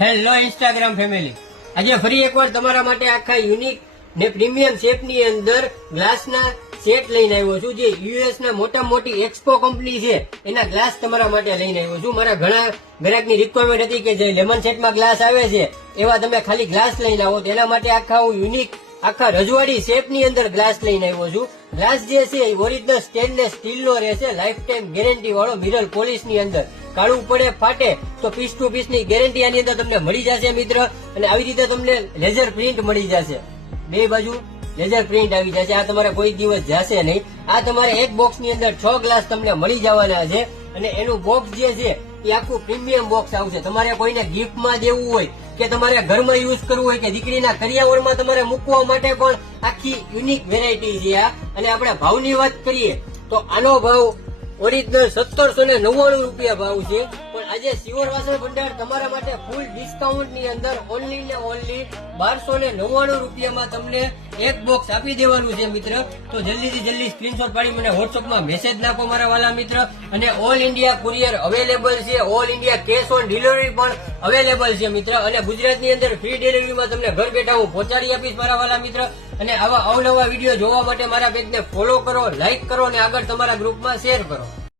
Hello Instagram family, આજે ફરી એકવાર તમારા માટે આખા યુનિક ને પ્રીમિયમ શેપ ની અંદર ગ્લાસના સેટ લઈને આવ્યો છું. જે યુએસ ના મોટા મોટી એક્સપો કંપની છે એના ગ્લાસ તમારા માટે લઈને આવ્યો છું. મારા ઘણા ગ્રાહકની રિક્વાયરમેન્ટ હતી કે જે લેમન સેટમાં ગ્લાસ આવે છે એવા તમે ખાલી ગ્લાસ લઈને આવો, તેના માટે આખા હું યુનિક આખા રજવાડી શેપ ની અંદર ગ્લાસ લઈને આવ્યો છું. ગ્લાસ જે છે એ ઓરિજિનલ સ્ટેનલેસ સ્ટીલ નો રહેશે, લાઈફ ટાઈમ ગેરંટી વાળો મિરર પોલિશ ની અંદર. કાળું પડે ફાટે તો પીસ ટુ પીસ ની ગેરંટી આની અંદર તમને મળી જશે મિત્ર. અને આવી રીતે તમને લેઝર પ્રિન્ટ મળી જશે, બે બાજુ લેઝર પ્રિન્ટ આવી જશે. આ તમારે કોઈ દિવસ જશે નહીં. આ તમારે એક બોક્સ ની અંદર 6 ગ્લાસ તમને મળી જવાના છે. અને એનું બોક્સ જે છે એ આખું પ્રીમિયમ બોક્સ આવશે. તમારે કોઈને ગિફ્ટમાં દેવું હોય કે તમારે ઘરમાં યુઝ કરવું હોય કે દીકરીના કરિયાવરમાં તમારે મૂકવા માટે પણ આખી યુનિક વેરાયટી છે આ. અને આપણે ભાવની વાત કરીએ તો આનો ભાવ ઓરિજિનલ 1799 રૂપિયા ભાવ છે. પણ આજે સિવર વાસણ ભંડાર તમારા માટે ફૂલ ડિસ્કાઉન્ટ ની અંદર ઓનલી ને ઓનલી 1299 રૂપિયામાં તમને એક બોક્સ આપી દેવાનું છે મિત્ર. તો જલ્દીથી જલ્દી સ્ક્રીનશોટ પાડી મને વોટ્સઅપમાં મેસેજ નાખો મારા વાલા મિત્ર. અને ઓલ ઇન્ડિયા કુરિયર અવેલેબલ છે, all India cash on delivery પણ અવેલેબલ છે મિત્ર. અને ગુજરાતની અંદર ફ્રી ડિલિવરીમાં તમને ઘર બેઠા હું પહોંચાડી આપીશ મારા વાલા મિત્ર. અને આવા અવનવા વિડીયો જોવા માટે મારા પેજને ફોલો કરો, લાઈક કરો અને આગળ તમારા ગ્રુપમાં શેર કરો.